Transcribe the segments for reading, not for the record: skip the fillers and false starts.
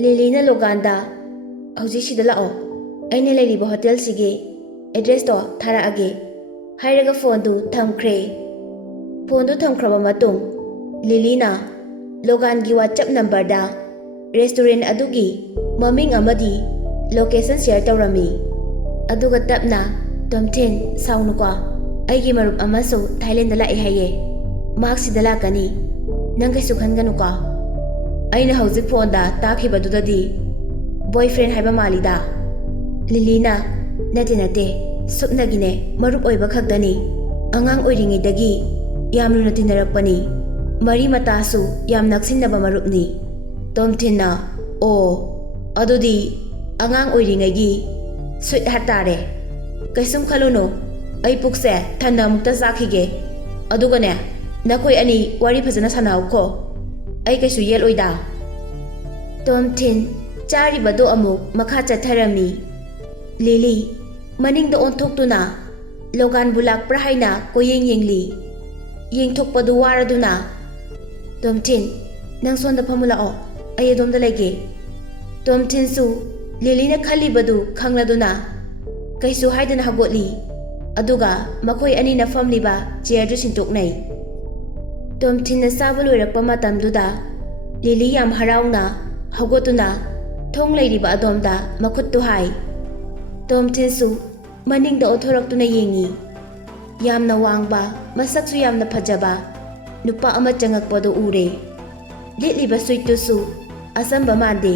ꯂꯤꯂꯤꯅ ꯂꯣꯒꯥꯟꯗ ꯍꯧꯖꯤꯛꯁꯤꯗ ꯂꯥꯛꯑꯣ, ꯑꯩꯅ ꯂꯩꯔꯤꯕ ꯍꯣꯇꯦꯜꯁꯤꯒꯤ ꯑꯦꯗ꯭ꯔꯦꯁꯇꯣ ꯊꯥꯔꯛꯑꯒꯦ ꯍꯥꯏꯔꯒ ꯐꯣꯟꯗꯨ ꯊꯝꯈ꯭ꯔꯦ꯫ ꯐꯣꯟꯗꯨ ꯊꯝꯈ꯭ꯔꯕ ꯃꯇꯨꯡ ꯂꯤꯂꯤꯅ ꯂꯣꯒꯥꯟꯒꯤ ꯋꯥꯆꯞ ꯅꯝꯕꯔꯗ ꯔꯦꯁꯇꯨꯔꯦꯟ ꯑꯗꯨꯒꯤ ꯃꯃꯤꯡ ꯑꯃꯗꯤ ꯂꯣꯀꯦꯁꯟ ꯁꯦꯌꯔ ꯇꯧꯔꯝꯃꯤ꯫ ꯑꯗꯨꯒ ꯇꯞꯅ, ꯇꯣꯝꯊꯤꯟ ꯁꯥꯎꯅꯨꯀꯣ, ꯑꯩꯒꯤ ꯃꯔꯨꯞ ꯑꯃꯁꯨ ꯊꯥꯏꯂꯦꯟꯗ ꯂꯥꯛꯑꯦ ꯍꯥꯏꯌꯦ, ꯃꯍꯥꯛ ꯁꯤꯗ ꯂꯥꯛꯀꯅꯤ, ꯅꯪ ꯀꯩꯁꯨ ꯈꯟꯒꯅꯨꯀꯣ꯫ ꯑꯩꯅ ꯍꯧꯖꯤꯛ ꯐꯣꯟꯗ ꯇꯥꯈꯤꯕꯗꯨꯗꯗꯤ ꯕꯣꯏꯐ꯭ꯔꯦꯟ ꯍꯥꯏꯕ ꯃꯥꯜꯂꯤꯗ꯫ ꯂꯤꯂꯤꯅ ꯅꯠꯇꯦ ꯁꯨꯞꯅꯒꯤꯅꯦ, ꯃꯔꯨꯞ ꯑꯣꯏꯕ ꯈꯛꯇꯅꯤ, ꯑꯉꯥꯡ ꯑꯣꯏꯔꯤꯉꯩꯗꯒꯤ ꯌꯥꯝ ꯂꯨꯅ ꯇꯤꯟꯅꯔꯛꯄꯅꯤ, ꯃꯔꯤ ꯃꯇꯥꯁꯨ ꯌꯥꯝ ꯅꯛꯁꯤꯟꯅꯕ ꯃꯔꯨꯞꯅꯤ꯫ ꯇꯣꯝꯊꯤꯟꯅ ꯑꯣ, ꯑꯗꯨꯗꯤ ꯑꯉꯥꯡ ꯑꯣꯏꯔꯤꯉꯩꯒꯤ ꯁ꯭ꯋꯤꯠ ꯍꯥꯔꯠ ꯇꯥꯔꯦ꯫ ꯀꯩꯁꯨꯝ ꯈꯜꯂꯨꯅꯨ, ꯑꯩ ꯄꯨꯛꯁꯦ ꯊꯟꯅ ꯑꯃꯨꯛꯇ ꯆꯥꯈꯤꯒꯦ, ꯑꯗꯨꯒꯅꯦ ꯅꯈꯣꯏ ꯑꯅꯤ ꯋꯥꯔꯤ ꯐꯖꯅ ꯁꯥꯟꯅꯧꯀꯣ, ꯑꯩ ꯀꯩꯁꯨ ꯌꯦꯠꯂꯣꯏꯗ꯫ ꯇꯣꯝꯊꯤꯟ ꯆꯥꯔꯤꯕꯗꯨ ꯑꯃꯨꯛ ꯃꯈꯥ ꯆꯠꯊꯔꯝꯃꯤ꯫ ꯂꯤꯂꯤ ꯃꯅꯤꯡꯗ ꯑꯣꯟꯊꯣꯛꯇꯨꯅ ꯂꯣꯒꯥꯟꯕꯨ ꯂꯥꯛꯄ꯭ꯔꯥ ꯍꯥꯏꯅ ꯀꯣꯌꯦꯡ ꯌꯦꯡꯂꯤ꯫ ꯌꯦꯡꯊꯣꯛꯄꯗꯨ ꯋꯥꯔꯗꯨꯅ ꯇꯣꯝꯊꯤꯟ ꯅꯪ ꯁꯣꯟꯗ ꯐꯝꯃꯨ ꯂꯥꯛꯑꯣ, ꯑꯩ ꯑꯗꯣꯝꯗ ꯂꯩꯒꯦ꯫ ꯇꯣꯝꯊꯤꯟꯁꯨ ꯂꯤꯂꯤꯅ ꯈꯜꯂꯤꯕꯗꯨ ꯈꯪꯂꯗꯨꯅ ꯀꯩꯁꯨ ꯍꯥꯏꯗꯅ ꯍꯧꯒꯠꯂꯤ, ꯑꯗꯨꯒ ꯃꯈꯣꯏ ꯑꯅꯤꯅ ꯐꯝꯂꯤꯕ ꯆꯤꯌꯔꯗꯨ ꯁꯤꯟꯇꯣꯛꯅꯩ꯫ ꯇꯣꯝꯊꯤꯟꯅ ꯆꯥꯕ ꯂꯣꯏꯔꯛꯄ ꯃꯇꯝꯗꯨꯗ ꯂꯤꯂꯤ ꯌꯥꯝ ꯍꯔꯥꯎꯅ ꯍꯧꯒꯠꯇꯨꯅ ꯊꯣꯡ ꯂꯩꯔꯤꯕ ꯑꯗꯣꯝꯗ ꯃꯈꯨꯠꯇꯨ ꯍꯥꯏ꯫ ꯇꯣꯝꯊꯤꯟꯁꯨ ꯃꯅꯤꯡꯗ ꯑꯣꯟꯊꯣꯔꯛꯇꯨꯅ ꯌꯦꯡꯉꯤ꯫ ꯌꯥꯝꯅ ꯋꯥꯡꯕ, ꯃꯁꯛꯁꯨ ꯌꯥꯝꯅ ꯐꯖꯕ ꯅꯨꯄꯥ ꯑꯃ ꯆꯪꯉꯛꯄꯗꯨ ꯎꯔꯦ꯫ ꯂꯤꯠꯂꯤꯕ ꯁꯨꯏꯠꯇꯨꯁꯨ ꯑꯆꯝꯕ ꯃꯥꯟꯗꯦ,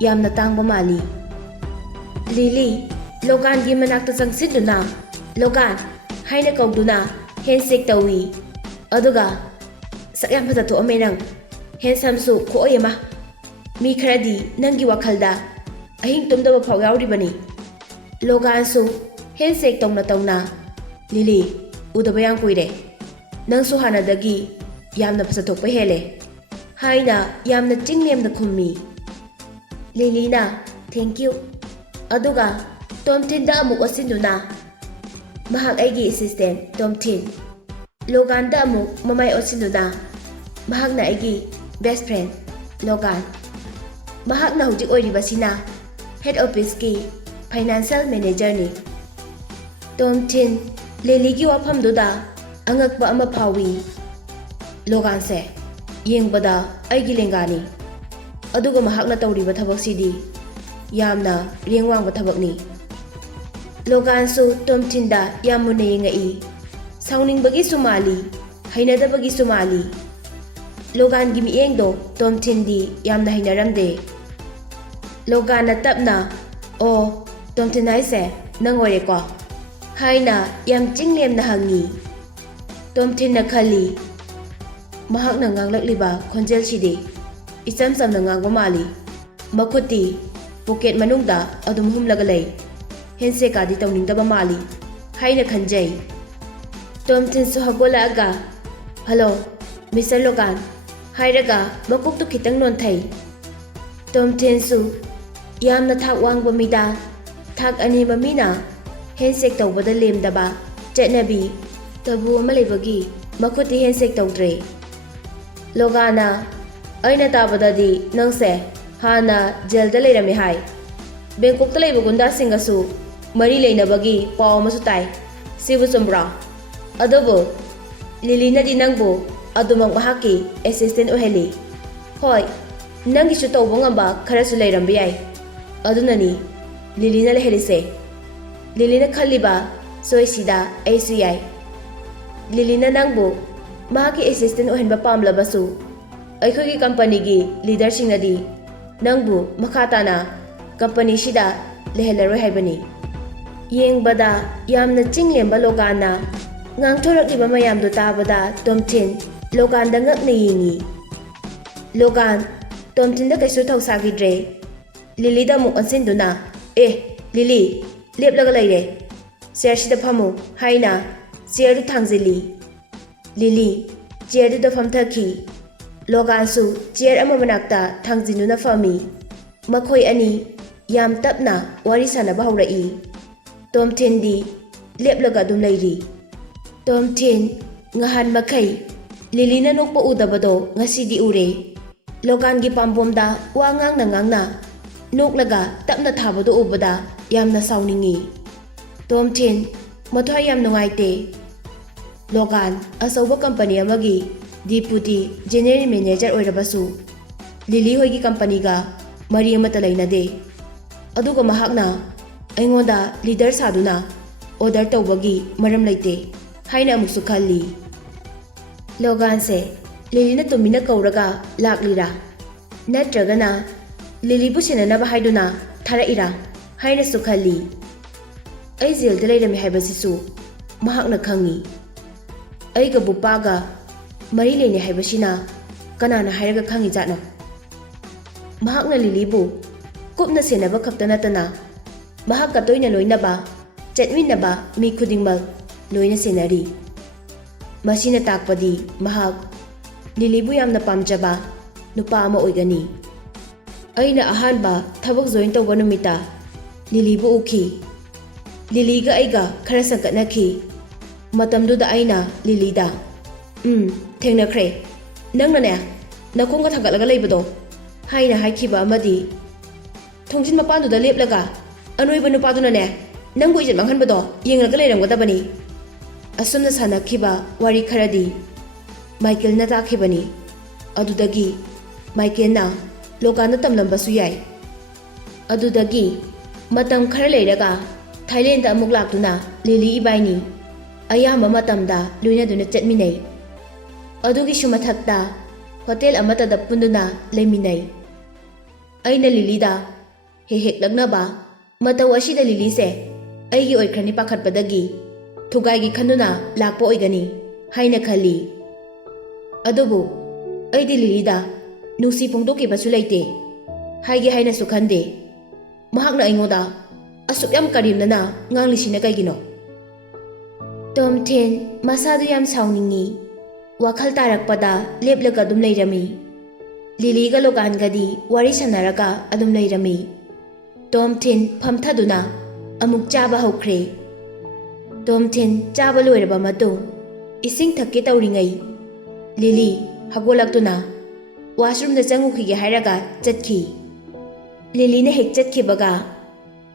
ꯌꯥꯝꯅ ꯇꯥꯡꯕ ꯃꯥꯜꯂꯤ꯫ ꯂꯤꯂꯤ ꯂꯣꯒꯥꯟꯒꯤ ꯃꯅꯥꯛꯇ ꯆꯪꯁꯤꯟꯗꯨꯅ ꯂꯣꯒꯥꯟ ꯍꯥꯏꯅ ꯀꯧꯗꯨꯅ ꯍꯦꯟꯁꯦꯛ ꯇꯧꯏ꯫ ꯑꯗꯨꯒ ꯁꯛ ꯌꯥꯝ ꯐꯖꯊꯣꯛꯑꯝꯃꯦ ꯅꯪ, ꯍꯦꯟꯁꯝꯁꯨ ꯈꯨꯑꯣꯏ ꯑꯃ, ꯃꯤ ꯈꯔꯗꯤ ꯅꯪꯒꯤ ꯋꯥꯈꯜꯗ ꯑꯍꯤꯡ ꯇꯨꯝꯗꯕ ꯐꯥꯎ ꯌꯥꯎꯔꯤꯕꯅꯤ꯫ ꯂꯣꯒꯥꯟꯁꯨ ꯍꯦꯟꯁꯦꯛ ꯇꯧꯅ ꯇꯧꯅ ꯂꯤꯂꯤ ꯎꯗꯕ ꯌꯥꯝ ꯀꯨꯏꯔꯦ, ꯅꯪꯁꯨ ꯍꯥꯟꯅꯗꯒꯤ ꯌꯥꯝꯅ ꯐꯖꯊꯣꯛꯄ ꯍꯦꯜꯂꯦ ꯍꯥꯏꯅ ꯌꯥꯝꯅ ꯆꯤꯡꯂꯦꯝꯅ ꯈꯨꯝꯃꯤ꯫ ꯂꯤꯂꯤꯅ ꯊꯦꯡꯀ꯭ꯌꯨ, ꯑꯗꯨꯒ ꯇꯣꯝꯊꯤꯟꯗ ꯑꯃꯨꯛ ꯑꯣꯟꯁꯤꯟꯗꯨꯅ ꯃꯍꯥꯛ ꯑꯩꯒꯤ ꯑꯦꯁꯤꯁꯇꯦꯟ ꯇꯣꯝꯊꯤꯟ, ꯂꯣꯒꯥꯟꯗ ꯑꯃꯨꯛ ꯃꯃꯥꯏ ꯑꯣꯟꯁꯤꯟꯗꯨꯅ ꯃꯍꯥꯛꯅ ꯑꯩꯒꯤ ꯕꯦꯁ ꯐ꯭ꯔꯦꯟ ꯂꯣꯒꯥꯟ, ꯃꯍꯥꯛꯅ ꯍꯧꯖꯤꯛ ꯑꯣꯏꯔꯤꯕꯁꯤꯅ ꯍꯦꯗ ꯑꯣꯐꯤꯁꯀꯤ ꯐꯥꯏꯅꯥꯟꯁꯤꯌꯦꯜ ꯃꯦꯅꯦꯖꯔꯅꯤ꯫ ꯇꯣꯝꯊꯤꯟ ꯂꯤꯂꯤꯒꯤ ꯋꯥꯐꯝꯗꯨꯗ ꯑꯉꯛꯄ ꯑꯃ ꯐꯥꯎꯏ꯫ ꯂꯣꯒꯥꯟꯁꯦ ꯌꯦꯡꯕꯗ ꯑꯩꯒꯤ ꯂꯦꯡꯒꯥꯅꯤ, ꯑꯗꯨꯒ ꯃꯍꯥꯛꯅ ꯇꯧꯔꯤꯕ ꯊꯕꯛꯁꯤꯗꯤ ꯌꯥꯝꯅ ꯔꯦꯡ ꯋꯥꯡꯕ ꯊꯕꯛꯅꯤ꯫ ꯂꯣꯒꯥꯟꯁꯨ ꯇꯣꯝꯊꯤꯟꯗ ꯌꯥꯝ ꯃꯨꯟꯅ ꯌꯦꯡꯉꯛꯏ, ꯁꯥꯎꯅꯤꯡꯕꯒꯤꯁꯨ ꯃꯥꯜꯂꯤ, ꯍꯩꯅꯗꯕꯒꯤꯁꯨ ꯃꯥꯜꯂꯤ꯫ ꯂꯣꯒꯥꯟꯒꯤ ꯃꯤꯠꯌꯦꯡꯗꯣ ꯇꯣꯝꯊꯤꯟꯗꯤ ꯌꯥꯝꯅ ꯍꯩꯅꯔꯝꯗꯦ꯫ ꯂꯣꯒꯥꯟꯅ ꯇꯞꯅ ꯑꯣ, ꯇꯣꯝꯊꯤꯟ ꯍꯥꯏꯁꯦ ꯅꯪ ꯑꯣꯏꯔꯦꯀꯣ ꯍꯥꯏꯅ ꯌꯥꯝ ꯆꯤꯡꯂꯦꯝꯅ ꯍꯪꯉꯤ꯫ ꯇꯣꯝꯊꯤꯟꯅ ꯈꯜꯂꯤ, ꯃꯍꯥꯛꯅ ꯉꯥꯡꯂꯛꯂꯤꯕ ꯈꯣꯟꯖꯦꯜꯁꯤꯗꯤ ꯏꯆꯝ ꯆꯝꯅ ꯉꯥꯡꯕ ꯃꯥꯜꯂꯤ, ꯃꯈꯨꯠꯇꯤ ꯄꯣꯀꯦꯠ ꯃꯅꯨꯡꯗ ꯑꯗꯨꯝ ꯍꯨꯝꯂꯒ ꯂꯩ, ꯍꯦꯟꯁꯦꯛꯀꯥꯗꯤ ꯇꯧꯅꯤꯡꯗꯕ ꯃꯥꯜꯂꯤ ꯍꯥꯏꯅ ꯈꯟꯖꯩ꯫ ꯇꯣꯝꯊꯤꯟꯁꯨ ꯍꯧꯒꯠꯂꯛꯑꯒ ꯍꯜꯂꯣ ꯃꯤꯁꯇꯔ ꯂꯣꯒꯥꯟ ꯍꯥꯏꯔꯒ ꯃꯀꯣꯛꯇꯨ ꯈꯤꯇꯪ ꯅꯣꯟꯊꯩ꯫ ꯇꯣꯝꯊꯤꯟꯁꯨ ꯌꯥꯝꯅ ꯊꯥꯛ ꯋꯥꯡꯕ ꯃꯤꯗ ꯊꯥꯛ ꯑꯅꯦꯝꯕ ꯃꯤꯅ ꯍꯦꯟꯁꯦꯛ ꯇꯧꯕꯗ ꯂꯦꯝꯗꯕ ꯆꯠꯅꯕꯤ ꯇꯕꯨ ꯑꯃ ꯂꯩꯕꯒꯤ ꯃꯈꯨꯠꯇꯤ ꯍꯦꯟꯁꯦꯛ ꯇꯧꯗ꯭ꯔꯦ꯫ ꯂꯣꯒꯥꯟꯅ ꯑꯩꯅ ꯇꯥꯕꯗꯗꯤ ꯅꯪꯁꯦ ꯍꯥꯟꯅ ꯖꯦꯜꯗ ꯂꯩꯔꯝꯃꯦ ꯍꯥꯏ, ꯕꯦꯡꯀꯣꯛꯇ ꯂꯩꯕ ꯒꯨꯟꯗꯥꯁꯤꯡꯒꯁꯨ ꯃꯔꯤ ꯂꯩꯅꯕꯒꯤ ꯄꯥꯎ ꯑꯃꯁꯨ ꯇꯥꯏ, ꯁꯤꯕꯨ ꯆꯨꯝꯕ꯭ꯔꯣ? ꯑꯗꯨꯕꯨ ꯂꯤꯂꯤꯅꯗꯤ ꯅꯪꯕꯨ ꯑꯗꯨꯃꯛ ꯃꯍꯥꯛꯀꯤ ꯑꯦꯁꯤꯁꯇꯦꯟ ꯑꯣꯏꯍꯜꯂꯤ꯫ ꯍꯣꯏ, ꯅꯪꯒꯤꯁꯨ ꯇꯧꯕ ꯉꯝꯕ ꯈꯔꯁꯨ ꯂꯩꯔꯝꯕ ꯌꯥꯏ, ꯑꯗꯨꯅꯅꯤ ꯂꯤꯂꯤꯅ ꯂꯩꯍꯜꯂꯤꯁꯦ꯫ ꯂꯤꯂꯤꯅ ꯈꯜꯂꯤꯕ ꯆꯣꯏꯁꯁꯤꯗ ꯑꯩꯁꯨ ꯌꯥꯏ꯫ ꯂꯤꯂꯤꯅ ꯅꯪꯕꯨ ꯃꯍꯥꯛꯀꯤ ꯑꯦꯁꯤꯁꯇꯦꯟ ꯑꯣꯏꯍꯟꯕ ꯄꯥꯝꯂꯕꯁꯨ ꯑꯩꯈꯣꯏꯒꯤ ꯀꯝꯄꯅꯤꯒꯤ ꯂꯤꯗꯔꯁꯤꯡꯅꯗꯤ ꯅꯪꯕꯨ ꯃꯈꯥ ꯇꯥꯅ ꯀꯝꯄꯅꯤꯁꯤꯗ ꯂꯩꯍꯜꯂꯔꯣꯏ ꯍꯥꯏꯕꯅꯤ꯫ ꯌꯦꯡꯕꯗ ꯌꯥꯝꯅ ꯆꯤꯡꯂꯦꯝꯕ ꯂꯣꯒꯥꯟꯅ ꯉꯥꯡꯊꯣꯔꯛꯂꯤꯕ ꯃꯌꯥꯝꯗꯨ ꯇꯥꯕꯗ ꯇꯣꯝꯊꯤꯟ ꯂꯣꯒꯥꯟꯗ ꯉꯛꯅ ꯌꯦꯡꯉꯤ꯫ ꯂꯣꯒꯥꯟ ꯇꯣꯝꯊꯤꯟꯗ ꯀꯩꯁꯨ ꯊꯧꯁꯥꯈꯤꯗ꯭ꯔꯦ꯫ ꯂꯤꯂꯤꯗ ꯑꯃꯨꯛ ꯑꯣꯟꯁꯤꯟꯗꯨꯅ ꯑꯦ ꯂꯤꯂꯤ, ꯂꯦꯞꯂꯒ ꯂꯩꯔꯦ, ꯆꯤꯌꯔꯁꯤꯗ ꯐꯝꯃꯨ ꯍꯥꯏꯅ ꯆꯤꯌꯔꯗꯨ ꯊꯥꯡꯖꯤꯜꯂꯤ꯫ ꯂꯤꯂꯤ ꯆꯤꯌꯔꯗꯨꯗ ꯐꯝꯊꯈꯤ꯫ ꯂꯣꯒꯥꯟꯁꯨ ꯆꯤꯌꯔ ꯑꯃ ꯃꯅꯥꯛꯇ ꯊꯥꯡꯖꯤꯟꯗꯨꯅ ꯐꯝꯃꯤ꯫ ꯃꯈꯣꯏ ꯑꯅꯤ ꯌꯥꯝ ꯇꯞꯅ ꯋꯥꯔꯤ ꯁꯥꯟꯅꯕ ꯍꯧꯔꯛꯏ꯫ ꯇꯣꯝꯊꯤꯟꯗꯤ ꯂꯦꯞꯂꯒ ꯑꯗꯨꯝ ꯂꯩꯔꯤ꯫ ꯇꯣꯝꯊꯤꯟ ꯉꯍꯥꯟ ꯃꯈꯩ ꯂꯤꯂꯤꯅ ꯅꯣꯛꯄ ꯎꯗꯕꯗꯣ ꯉꯁꯤꯗꯤ ꯎꯔꯦ꯫ Logangi pambomda wa ngangna noklaga tapna thabadu ubada yamna sauningi. Tom Thin mathwai yam nungaite. Logan asauba company amagi deputy general manager oirabasu Lily hoigi company ga mari amata lainade. Aduga mahakna aingoda leader saduna order tawbagi maram laite haina amusu khalli. Logan se Lily na tumina kauraga laklira natragana Lily bu senanaba haiduna tharaira haina su khalli. Ai jail da lairami haibasisu mahakna khangi. Ai ga bupaga mari lene haibasina kanana hairaga khangi jatno. Mahakna Lily bu kupna senaba khaktana tana mahakka toina loinaba chatminaba mi khudingmak loina senari. Masina takpadi mahak Lily bu yamna pamjaba nupa ama oigani. Aina ahanba thabak join tawba numita Lily bu ukhi. Lily ga aiga khara sankatnakhi. Matamduda aina Lily da thengnakhre nangna ne nakonga thagalaga leibado haina haikhiba amadi thongjin mapanduda leplaga anoiba nupaduna ne nangbu ijat manghanbado yengraga leiramgadabani. Asumna sanakhiba wari kharadi Michael na takhibani. Adudagi Michael na Logan na tamlambasu yai. Adudagi matam khara leiraga Thailand da amuk laktuna Lily ibaini ayamba matamda loinaduna chatminai. Adugi sumathakta hotel amata da punduna leiminai. Aina Lily da hek lagnaba mataw asida Lily se aigi oikrani pakhatpadagi thugaigi khanduna lakpa oigani haina khali. Adubu aidi Lily da nusi pongdoki basu leite haigi haina su khande. Mahakna aingoda asuk yam karimnana nganglisina kaigino. Tom Thin masadu yam sauningi wakhal tarakpada leplaga adum leirami. Lily ga Logan gadi wari sanaraga adum leirami. Tom Thin phamthaduna amuk chaba haukhre. Tom Thin chaba loiraba matung ising thakki tawringai Lily hagolaktuna washroom da changukhige hairaga chatkhi. Lily na hek chatkhibaga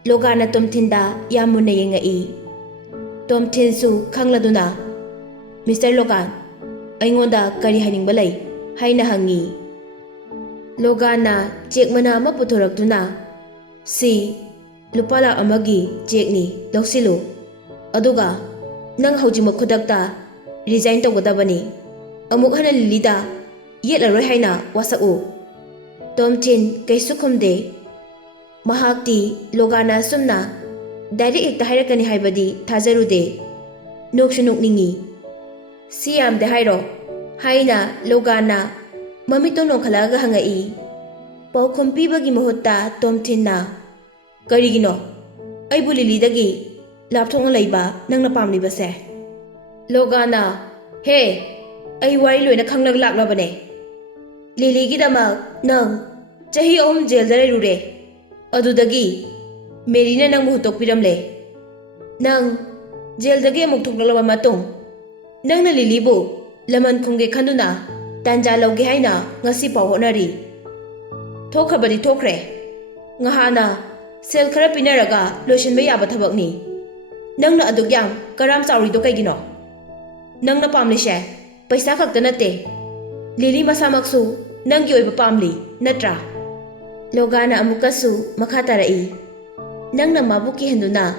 Logan na Tom Thin da yamuna yengai. Tom Thin su khangladuna Mr. Logan aingoda kari haningbा lei haina hangi. Logan na check mana ama puthораktuna si lupala amagi check ni lausilu aduga nang haujima khudakta resign tawgadabani amuk hana Lily da yetlaroi haina wasau. Tom Thin kaisu khumde mahakti Logana sumna direct ekta hairakani haibadi thajarude noksu nokningi. Siam de hairo haina Logana mamito nokhalaga hangai. Paukhum pibagi mahutta Tom Thin na karigino aibu Lily dagi lapthong leiba nangna pamliba se. Logana he ai wari loina khanglag laklabane. Lily gi damak nang chahi om jail da rure adudagi Merina nang muhutok piramle. Nang jail dagi amuk thoklalaba matung nangna Lily bu laman khungge khanduna tanja lauge haina ngasi paw honari. Thokhrabadi thokre ngahana sel khara pinaraga loishinba yaba thabakni. Nangna adugyam karam chauri do kaigino. Nangna pamlishe paisa khakta nate Lily masamaksu nanggi oiba pamli natra. Logana amukasu makha tarai. Nangna mabuki henduna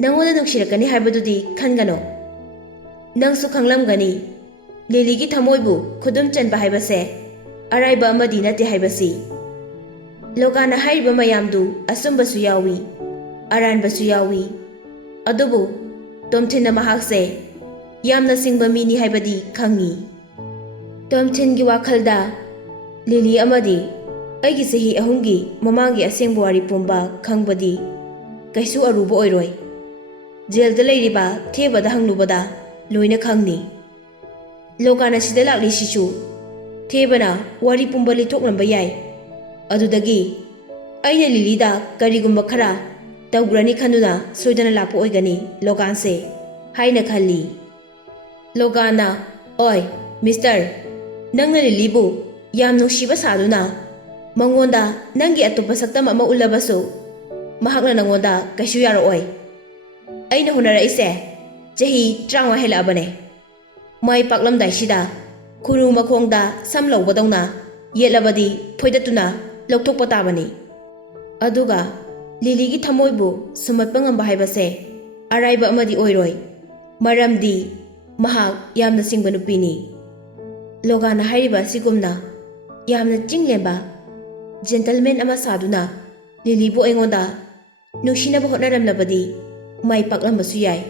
nangoda nungsirakani haibadudi khangano. Nangsu khanglamgani Lily gi thamoibu khudum chanba haibase araiba amadi nate haibasi. Logana haiba mayamdu asumbasu yawi aranbasu yawi. Adubu Tom Thin na mahakse yamna singba mini haibadi khangi. Tom Thin gi wakhalda Lily amadi aigi sahi ahungi mamangi asengbu wari pumba khangbadi kaisu aruba oiroi. Jail da leiriba thebada hanglubada loina khangni. Logana sida lakli sisu thebana wari pumba lithoknamba yai. Adudagi aina Lily da karigumba khara tawgrani khanduna soidana lakpa oigani Logan se haina khalli. Logana oi Mr. Nangna Lily bu ꯌꯥꯝ ꯅꯨꯡꯁꯤꯕ ꯁꯥꯗꯨꯅ ꯃꯉꯣꯟꯗ ꯅꯪꯒꯤ ꯑꯇꯣꯞꯄ ꯁꯛꯇꯝ ꯑꯃ ꯎꯠꯂꯕꯁꯨ ꯃꯍꯥꯛꯅ ꯅꯪꯉꯣꯟꯗ ꯀꯩꯁꯨ ꯌꯥꯔꯛꯑꯣꯏ꯫ ꯑꯩꯅ ꯍꯣꯠꯅꯔꯛꯏꯁꯦ ꯆꯍꯤ 30 ꯍꯦꯜꯂꯛꯑꯕꯅꯦ꯫ ꯃꯥꯏ ꯄꯥꯛꯂꯝꯗꯥꯏꯁꯤꯗ ꯈꯨꯅꯨ ꯃꯈꯣꯡꯗ ꯁꯝ ꯂꯧꯕꯗꯧꯅ ꯌꯦꯠꯂꯕꯗꯤ ꯐꯣꯏꯗꯠꯇꯨꯅ ꯂꯧꯊꯣꯛꯄ ꯇꯥꯕꯅꯤ꯫ ꯑꯗꯨꯒ ꯂꯤꯂꯤꯒꯤ ꯊꯃꯣꯏꯕꯨ ꯁꯨꯝꯍꯠꯄ ꯉꯝꯕ ꯍꯥꯏꯕꯁꯦ ꯑꯔꯥꯏꯕ ꯑꯃꯗꯤ ꯑꯣꯏꯔꯣꯏ, ꯃꯔꯝꯗꯤ ꯃꯍꯥꯛ ꯌꯥꯝꯅ ꯁꯤꯡꯕ ꯅꯨꯄꯤꯅꯤ꯫ ꯂꯣꯒꯥꯟꯅ ꯍꯥꯏꯔꯤꯕ ꯑꯁꯤꯒꯨꯝꯅ ꯌꯥꯝꯅ ꯆꯤꯡꯂꯦꯝꯕ ꯖꯦꯟꯇꯜꯃꯦꯟ ꯑꯃ ꯁꯥꯗꯨꯅ ꯂꯤꯂꯤꯕꯨ ꯑꯩꯉꯣꯟꯗ ꯅꯨꯡꯁꯤꯅꯕ ꯍꯣꯠꯅꯔꯝꯂꯕꯗꯤ ꯃꯥꯏ ꯄꯥꯛꯂꯝꯕꯁꯨ ꯌꯥꯏ꯫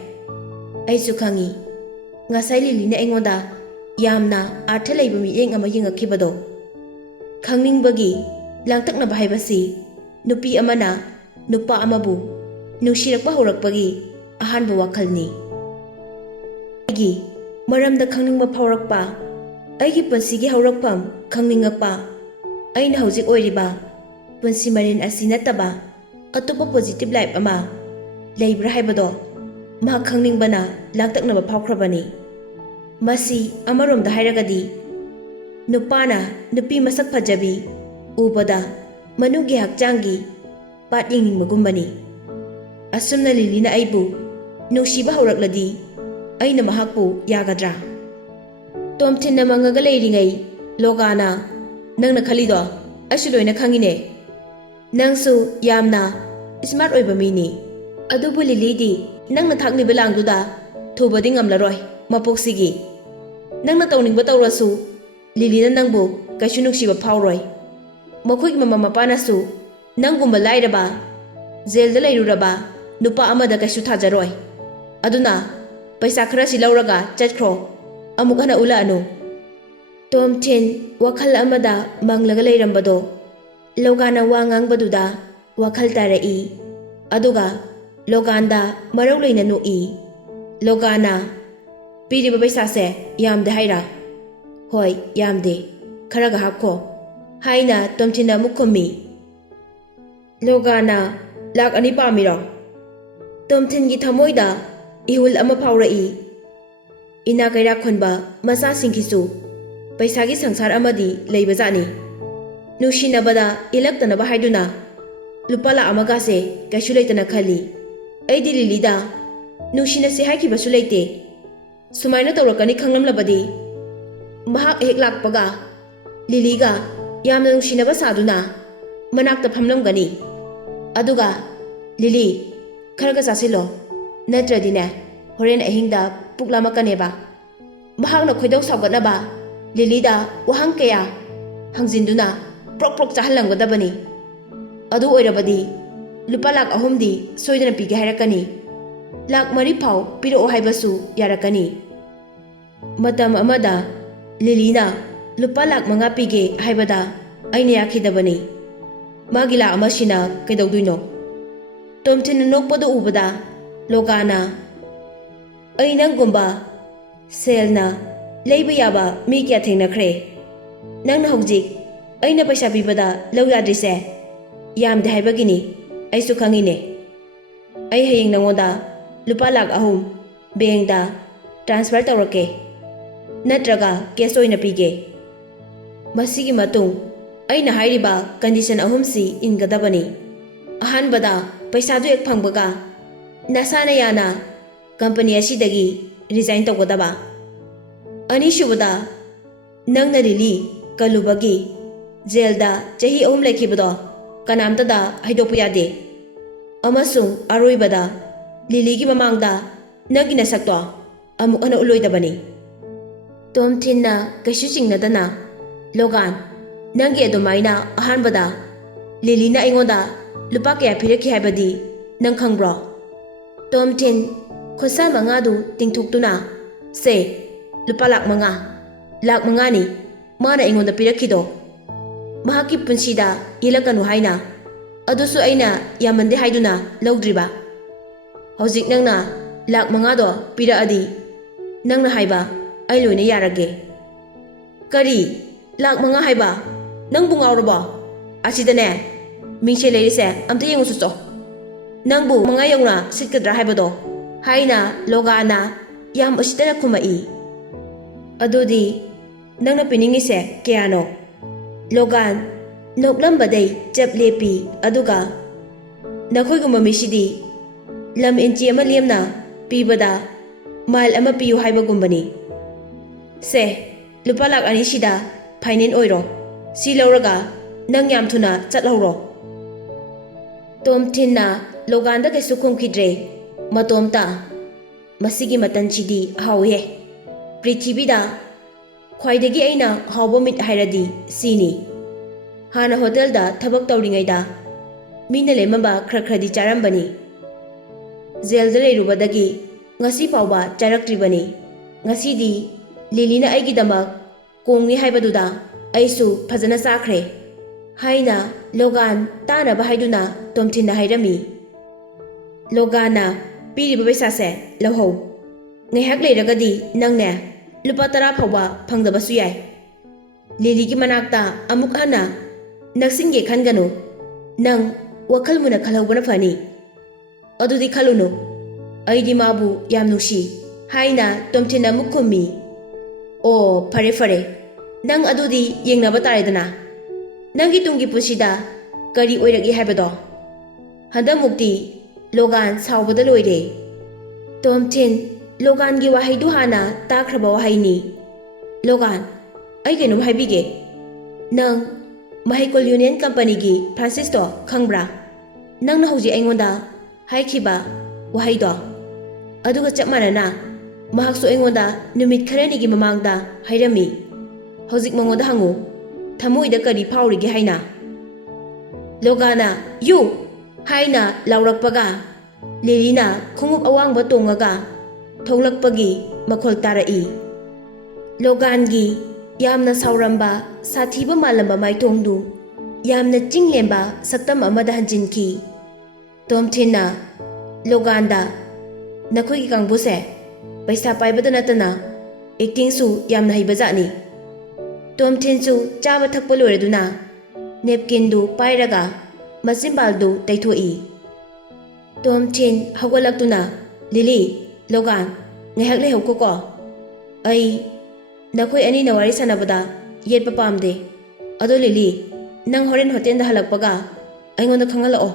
ꯑꯩꯁꯨ ꯈꯪꯏ, ꯉꯁꯥꯏ ꯂꯤꯂꯤꯅ ꯑꯩꯉꯣꯟꯗ ꯌꯥꯝꯅ ꯑꯥꯔꯊ ꯂꯩꯕ ꯃꯤꯠꯌꯦꯡ ꯑꯃ ꯌꯦꯡꯉꯛꯈꯤꯕꯗꯣ꯫ ꯈꯪꯅꯤꯡꯕꯒꯤ ꯂꯥꯡꯇꯛꯅꯕ ꯍꯥꯏꯕꯁꯤ ꯅꯨꯄꯤ ꯑꯃꯅ ꯅꯨꯄꯥ ꯑꯃꯕꯨ ꯅꯨꯡꯁꯤꯔꯛꯄ ꯍꯧꯔꯛꯄꯒꯤ ꯑꯍꯥꯟꯕ ꯋꯥꯈꯜꯅꯤ꯫ ꯑꯩꯒꯤ ꯃꯔꯝꯗ ꯈꯪꯅꯤꯡꯕ ꯐꯥꯎꯔꯛꯄ, ꯑꯩꯒꯤ ꯄꯨꯟꯁꯤꯒꯤ ꯍꯧꯔꯛꯐꯝ ꯈꯪꯅꯤꯡꯉꯛꯄ, ꯑꯩꯅ ꯍꯧꯖꯤꯛ ꯑꯣꯏꯔꯤꯕ ꯄꯨꯟꯁꯤ ꯃꯔꯦꯟ ꯑꯁꯤ ꯅꯠꯇꯕ ꯑꯇꯣꯞꯄ ꯄꯣꯖꯤꯇꯤꯕ ꯂꯥꯏꯐ ꯑꯃ ꯂꯩꯕ꯭ꯔꯥ ꯍꯥꯏꯕꯗꯣ ꯃꯍꯥꯛ ꯈꯪꯅꯤꯡꯕꯅ ꯂꯥꯡꯇꯛꯅꯕ ꯐꯥꯎꯈ꯭ꯔꯕꯅꯤ꯫ ꯃꯁꯤ ꯑꯃꯔꯣꯝꯗ ꯍꯥꯏꯔꯒꯗꯤ ꯅꯨꯄꯥꯅ ꯅꯨꯄꯤ ꯃꯁꯛ ꯐꯖꯕꯤ ꯎꯕꯗ ꯃꯅꯨꯡꯒꯤ ꯍꯛꯆꯥꯡꯒꯤ ꯄꯥꯠ ꯌꯦꯡꯅꯤꯡꯕꯒꯨꯝꯕꯅꯤ꯫ ꯑꯁꯨꯝꯅ ꯂꯤꯂꯤꯅ ꯑꯩꯕꯨ ꯅꯨꯡꯁꯤꯕ ꯍꯧꯔꯛꯂꯗꯤ ꯑꯩꯅ ꯃꯍꯥꯛꯄꯨ ꯌꯥꯒꯗ꯭ꯔꯥ? ꯇꯣꯝꯊꯤꯟꯅ ꯃꯪꯉꯒ ꯂꯩꯔꯤꯉꯩ ꯂꯣꯒꯥꯟꯅ, ꯅꯪꯅ ꯈꯜꯂꯤꯗꯣ ꯑꯩꯁꯨ ꯂꯣꯏꯅ ꯈꯪꯏꯅꯦ꯫ ꯅꯪꯁꯨ ꯌꯥꯝꯅ ꯁ꯭ꯃꯥꯔꯠ ꯑꯣꯏꯕ ꯃꯤꯅꯤ꯫ ꯑꯗꯨꯕꯨ ꯂꯤꯂꯤꯗꯤ ꯅꯪꯅ ꯊꯥꯛꯂꯤꯕ ꯂꯥꯡꯗꯨꯗ ꯊꯨꯕꯗꯤ ꯉꯝꯂꯔꯣꯏ ꯃꯄꯣꯛꯁꯤꯒꯤ꯫ ꯅꯪꯅ ꯇꯧꯅꯤꯡꯕ ꯇꯧꯔꯁꯨ ꯂꯤꯂꯤꯅ ꯅꯪꯕꯨ ꯀꯩꯁꯨ ꯅꯨꯡꯁꯤꯕ ꯐꯥꯎꯔꯣꯏ꯫ ꯃꯈꯣꯏꯒꯤ ꯃꯃꯥ ꯃꯄꯥꯅꯁꯨ ꯅꯪꯒꯨꯝꯕ ꯂꯥꯏꯔꯕ, ꯖꯦꯜꯗ ꯂꯩꯔꯨꯔꯕ ꯅꯨꯄꯥ ꯑꯃꯗ ꯀꯩꯁꯨ ꯊꯥꯖꯔꯣꯏ꯫ ꯑꯗꯨꯅ ꯄꯩꯁꯥ ꯈꯔꯁꯤ ꯂꯧꯔꯒ ꯆꯠꯈ꯭ꯔꯣ, ꯑꯃꯨꯛ ꯍꯟꯅ ꯎꯠꯂꯛꯑꯅꯨ꯫ ꯇꯣꯝꯊꯤꯟ ꯋꯥꯈꯜ ꯑꯃꯗ ꯃꯪꯂꯒ ꯂꯩꯔꯝꯕꯗꯣ ꯂꯣꯒꯥꯟꯅ ꯋꯥ ꯉꯥꯡꯕꯗꯨꯗ ꯋꯥꯈꯜ ꯇꯥꯔꯛꯏ꯫ ꯑꯗꯨꯒ ꯂꯣꯒꯥꯟꯗ ꯃꯔꯧ ꯂꯩꯅ ꯅꯣꯛꯏ꯫ ꯂꯣꯒꯥꯟꯅ, ꯄꯤꯔꯤꯕ ꯄꯩꯁꯥꯁꯦ ꯌꯥꯝꯗꯦ ꯍꯥꯏꯔꯥ? ꯍꯣꯏ, ꯌꯥꯝꯗꯦ, ꯈꯔꯒ ꯍꯥꯞꯈꯣ ꯍꯥꯏꯅ ꯇꯣꯝꯊꯤꯟꯅ ꯑꯃꯨꯛ ꯈꯨꯝꯃꯤ꯫ ꯂꯣꯒꯥꯟꯅ, ꯂꯥꯛ 2 ꯄꯥꯝꯃꯤꯔꯣ? ꯇꯣꯝꯊꯤꯟꯒꯤ ꯊꯃꯣꯏꯗ ꯏꯍꯨꯜ ꯑꯃ ꯐꯥꯎꯔꯛꯏ꯫ ꯏꯅꯥ ꯀꯩꯔꯥꯛ ꯈꯨꯟꯕ ꯃꯆꯥꯁꯤꯡꯒꯤꯁꯨ ꯄꯩꯁꯥꯒꯤ ꯁꯪꯁꯥꯔ ꯑꯃꯗꯤ ꯂꯩꯕꯖꯥꯠꯅꯤ꯫ ꯅꯨꯡꯁꯤꯅꯕꯗ ꯏꯜꯂꯛꯇꯅꯕ ꯍꯥꯏꯗꯨꯅ ꯂꯨꯄꯥ ꯂꯥꯛ 1ꯒꯥꯁꯦ ꯀꯩꯁꯨ ꯂꯩꯇꯅ ꯈꯜꯂꯤ꯫ ꯑꯩꯗꯤ ꯂꯤꯂꯤꯗ ꯅꯨꯡꯁꯤꯅꯁꯤ ꯍꯥꯏꯈꯤꯕꯁꯨ ꯂꯩꯇꯦ꯫ ꯁꯨꯃꯥꯏꯅ ꯇꯧꯔꯛꯀꯅꯤ ꯈꯪꯂꯝꯂꯕꯗꯤ ꯃꯍꯥꯛ ꯍꯦꯛ ꯂꯥꯛꯄꯒ ꯂꯤꯂꯤꯒ ꯌꯥꯝꯅ ꯅꯨꯡꯁꯤꯅꯕ ꯁꯥꯗꯨꯅ ꯃꯅꯥꯛꯇ ꯐꯝꯂꯝꯒꯅꯤ꯫ ꯑꯗꯨꯒ ꯂꯤꯂꯤ, ꯈꯔꯒ ꯆꯥꯁꯤꯜꯂꯣ, ꯅꯠꯇ꯭ꯔꯗꯤꯅꯦ ꯍꯣꯔꯦꯟ ꯑꯍꯤꯡꯗ ꯄꯨꯛ ꯂꯥꯝꯃꯛꯀꯅꯦꯕ꯫ ꯃꯍꯥꯛꯅ ꯈꯣꯏꯗꯧ ꯁꯥꯎꯒꯠꯅꯕ ꯂꯤꯂꯤꯗ ꯋꯥꯍꯪ ꯀꯌꯥ ꯍꯪꯖꯤꯟꯗꯨꯅ ꯄ꯭ꯔꯣꯛ ꯄ꯭ꯔꯣꯛ ꯆꯥꯍꯜꯂꯝꯒꯗꯕꯅꯤ꯫ ꯑꯗꯨ ꯑꯣꯏꯔꯕꯗꯤ ꯂꯨꯄꯥ ꯂꯥꯛ 3ꯗꯤ ꯁꯣꯏꯗꯅ ꯄꯤꯒꯦ ꯍꯥꯏꯔꯛꯀꯅꯤ꯫ ꯂꯥꯛ 4 ꯐꯥꯎ ꯄꯤꯔꯛꯑꯣ ꯍꯥꯏꯕꯁꯨ ꯌꯥꯔꯛꯀꯅꯤ꯫ ꯃꯇꯝ ꯑꯃꯗ ꯂꯤꯂꯤꯅ ꯂꯨꯄꯥ ꯂꯥꯛ 5 ꯄꯤꯒꯦ ꯍꯥꯏꯕꯗ ꯑꯩꯅ ꯌꯥꯈꯤꯗꯕꯅꯤ꯫ ꯃꯥꯒꯤ ꯂꯥꯛ 1ꯁꯤꯅ ꯀꯩꯗꯧꯗꯣꯏꯅꯣ? ꯇꯣꯝꯊꯤꯟꯅ ꯅꯣꯛꯄꯗꯨ ꯎꯕꯗ ꯂꯣꯒꯥꯟꯅ, ꯑꯩ ꯅꯪꯒꯨꯝꯕ ꯁꯦꯜꯅ ꯂꯩꯕ ꯌꯥꯕ ꯃꯤ ꯀꯌꯥ ꯊꯦꯡꯅꯈ꯭ꯔꯦ꯫ ꯅꯪꯅ ꯍꯧꯖꯤꯛ ꯑꯩꯅ ꯄꯩꯁꯥ ꯄꯤꯕꯗ ꯂꯧ ꯌꯥꯗ꯭ꯔꯤꯁꯦ ꯌꯥꯝꯗꯦ ꯍꯥꯏꯕꯒꯤꯅꯤ, ꯑꯩꯁꯨ ꯈꯪꯏꯅꯦ꯫ ꯑꯩ ꯍꯌꯦꯡ ꯅꯪꯉꯣꯟꯗ ꯂꯨꯄꯥ ꯂꯥꯛ 3 ꯕꯦꯡꯛꯗ ꯇ꯭ꯔꯥꯟꯁꯐꯔ ꯇꯧꯔꯛꯀꯦ, ꯅꯠꯇ꯭ꯔꯒ ꯀꯦꯁ ꯑꯣꯏꯅ ꯄꯤꯒꯦ꯫ ꯃꯁꯤꯒꯤ ꯃꯇꯨꯡ ꯑꯩꯅ ꯍꯥꯏꯔꯤꯕ ꯀꯟꯗꯤꯁꯟ 3ꯁꯤ ꯏꯟꯒꯗꯕꯅꯤ꯫ ꯑꯍꯥꯟꯕꯗ ꯄꯩꯁꯥꯗꯨ ꯍꯦꯛ ꯐꯪꯕꯒ ꯅꯁꯥꯅ ꯌꯥꯅ ꯀꯝꯄꯅꯤ ꯑꯁꯤꯗꯒꯤ ꯔꯤꯖꯥꯏꯟ ꯇꯧꯒꯗꯕ꯫ ꯑꯅꯤꯁꯨꯕꯗ ꯅꯪꯅ ꯂꯤꯂꯤ ꯀꯜꯂꯨꯕꯒꯤ ꯖꯦꯜꯗ ꯆꯍꯤ 3 ꯂꯩꯈꯤꯕꯗꯣ ꯀꯅꯥꯝꯇꯗ ꯍꯥꯏꯗꯣꯛꯄ ꯌꯥꯗꯦ꯫ ꯑꯃꯁꯨꯡ ꯑꯔꯣꯏꯕꯗ ꯂꯤꯂꯤꯒꯤ ꯃꯃꯥꯡꯗ ꯅꯪꯒꯤ ꯅꯁꯛꯇꯣ ꯑꯃꯨꯛ ꯍꯟꯅ ꯎꯠꯂꯣꯏꯗꯕꯅꯤ꯫ ꯇꯣꯝꯊꯤꯟꯅ ꯀꯩꯁꯨ ꯆꯤꯡꯅꯗꯅ, ꯂꯣꯒꯥꯟ, ꯅꯪꯒꯤ ꯑꯗꯨꯃꯥꯏꯅ ꯑꯍꯥꯟꯕꯗ ꯂꯤꯂꯤꯅ ꯑꯩꯉꯣꯟꯗ ꯂꯨꯄꯥ ꯀꯌꯥ ꯄꯤꯔꯛꯈꯤ ꯍꯥꯏꯕꯗꯤ ꯅꯪ ꯈꯪꯕ꯭ꯔꯣ? ꯇꯣꯝꯊꯤꯟ ꯈꯨꯠꯁꯥ 5ꯗꯨ ꯇꯤꯡꯊꯣꯛꯇꯨꯅ, ꯁꯦ, ꯂꯨꯄꯥ ꯂꯥꯛ 5, ꯂꯥꯛ 5ꯅꯤ ꯃꯥꯅ ꯑꯩꯉꯣꯟꯗ ꯄꯤꯔꯛꯈꯤꯗꯣ, ꯃꯍꯥꯛꯀꯤ ꯄꯨꯟꯁꯤꯗ ꯌꯦꯜꯂꯛꯀꯅꯨ ꯍꯥꯏꯅ, ꯑꯗꯨꯁꯨ ꯑꯩꯅ ꯌꯥꯝꯃꯟꯗꯦ ꯍꯥꯏꯗꯨꯅ ꯂꯧꯗ꯭ꯔꯤꯕ꯫ ꯍꯧꯖꯤꯛ ꯅꯪꯅ ꯂꯥꯛ 5ꯗꯣ ꯄꯤꯔꯛꯑꯗꯤ ꯅꯪꯅ ꯍꯥꯏꯕ ꯑꯩ ꯂꯣꯏꯅ ꯌꯥꯔꯒꯦ꯫ ꯀꯔꯤ? ꯂꯥꯛ 5 ꯍꯥꯏꯕ? ꯅꯪꯕꯨ ꯉꯥꯎꯔꯕꯣ? ꯑꯁꯤꯗꯅꯦ ꯃꯤꯡꯁꯦꯜ ꯂꯩꯔꯤꯁꯦ ꯑꯝꯇ ꯌꯦꯡꯉꯨ ꯆꯣ꯫ ꯅꯪꯕꯨ 5 ꯌꯧꯅ ꯁꯤꯠꯀꯗ꯭ꯔꯥ ꯍꯥꯏꯕꯗꯣ ꯍꯥꯏꯅ ꯂꯣꯒꯥꯟꯅ ꯌꯥꯝ ꯎꯁꯤꯠꯇꯅ ꯈꯨꯝꯃꯛꯏ꯫ ꯑꯗꯨꯗꯤ ꯅꯪꯅ ꯄꯤꯅꯤꯡꯉꯤꯁꯦ ꯀꯌꯥꯅꯣ? Logan noklambadai chap lepi aduga nakhoi mishidi lam inchi ama liamna pibada mile ama piyu haibagumbani se lupa lak ani shida phainin oiro si lauraga nang yam thuna chatlawro Tom Thinna Logan da kaisu khumkhidre matomta masigi matanchidi hauhe prithibida khwaidagi aina hawbo mit hairadi sini hana hotel da thabak tawringaida mina lemamba khrakhradi charambani jail da leirubadagi ngasi pawba charaktribani ngasi di Lilina aigi damak kongni haibaduda aisu phajana sakhre haina Logan tana bahaiduna Tom Thinna hairami Logana piriba paisa se lohau ngaihak leiragadi nangne lupa 10 phawba phangdabasu yai Lili gi manakta amuk hana naksinge khanganu nang wakhal muna khalhobana fani adudi khalunu aidi mabu yam nushi haina Tom Thinna mukhumi o fare nang adudi yengnaba taredana nangi tungi pusida kari oiragi haibado handa mukti Logan saubada loire Tom Thin Logan gi wahaidu hana takraba wahaini Logan ai kenu haibige nang Mahikol Union Company gi Francis to khangbra nang na hoji aingonda haikhiba wahaido aduga chapmanana mahaksu aingonda numit kharani gi mamangda hairami hojik mangoda hangu thamoida kari phaurigi haina Logana yu haina laurakpaga Lilina khungup awangba tongaga tholakpagi makhol tarai Logan gi yamna sauramba sathiba malamba maitongdu yamna chinglemba saktam amada hanjinki Tom Thinna Loganda nakhoi gi kangbuse paisa paibada natana acting su yamna haibajani Tom Thin su chaba thakpa loiraduna napkin du pairaga masimbal du taithoi Tom Thin hawalaktuna Lili Logan ngaihak lehauko ko ai nakhoi ani na wari sanabada yetpa pamde ado Lili nang horen hotel da halakpaga aingonda khangalao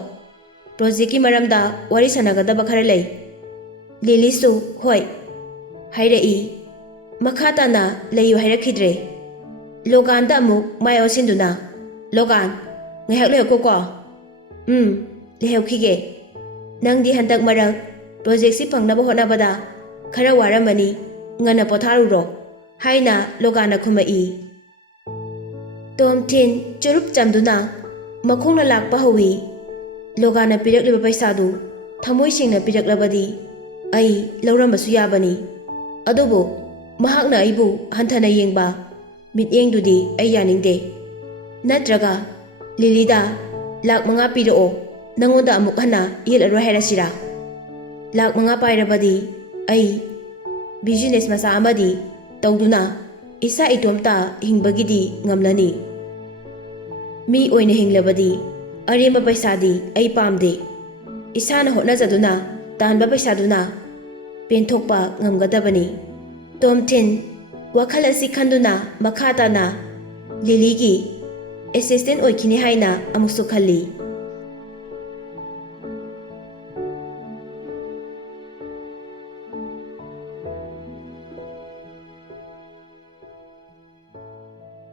project ki maramda wari sanagadaba khara lei Lili su hoi hairei makhata na leiyu hairakhidre Logan da amuk mayo sinduna Logan ngaihak lehauko ko lehaukhige nangdi handak marak project si phangnaba honabada khara waramani ngana potharuro haina Logana khumai Tom Thin churup chamduna makhongna lakpa hawi Logana pirakliba paisa du thamoi singna piraklabadi ai laurambasu yabani adobo mahakna aibu hanthana yengba mityengdudi ai yaningde natraga Lilida lak manga pirao nangoda amuk hana yelaroi hairasira lak manga pairabadi ai business masa amadi tawduna isa itomta hingbagidi ngamlani mi oina hinglabadi arema paisadi ai pamde isana hotnajaduna tanba paisaduna penthokpa ngamgadabani Tom Thin wakhala si khanduna makhata na Lili gi assistant oikhini haina amuksu khalli